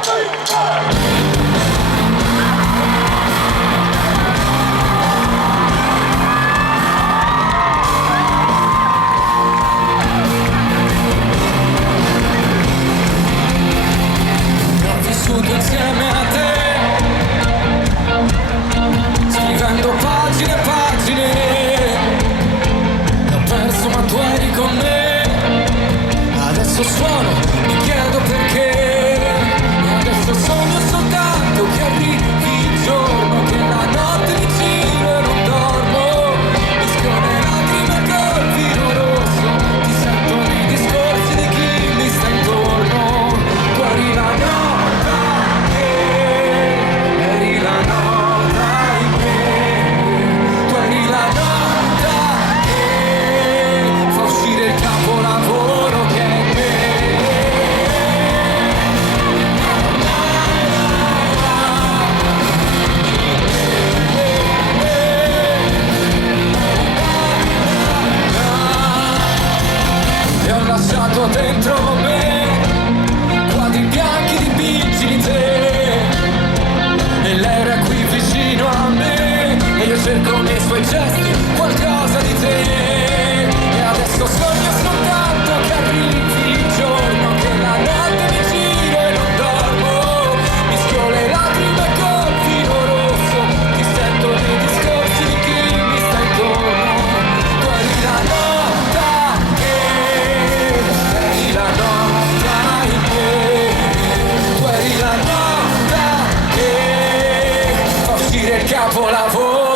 Ho vissuto insieme a te, scrivendo pagine e pagine. Ho perso ma tu eri con me. Adesso suono, mi chiedo perché. E adesso sogno soltanto che arrivi il giorno, che la notte mi giro e non dormo. Mischio le lacrime col vino rosso, ti sento nei discorsi di chi mi sta intorno. Tu eri la nota che, eri la nota in me. Tu eri la nota che fa uscire il capolavoro che è in me. E ho lasciato dentro me quadri bianchi dipinti di te, e lei era qui vicino a me, e io cerco nei suoi gesti qualcosa di te. E adesso sogno soltanto che arrivi il giorno, che la notte mi giro e non dormo. Mischio le lacrime col vino rosso, ti sento nei discorsi di chi mi sta intorno. Tu eri la nota che, eri la nota in me. Tu eri la nota che fa uscire il capolavoro.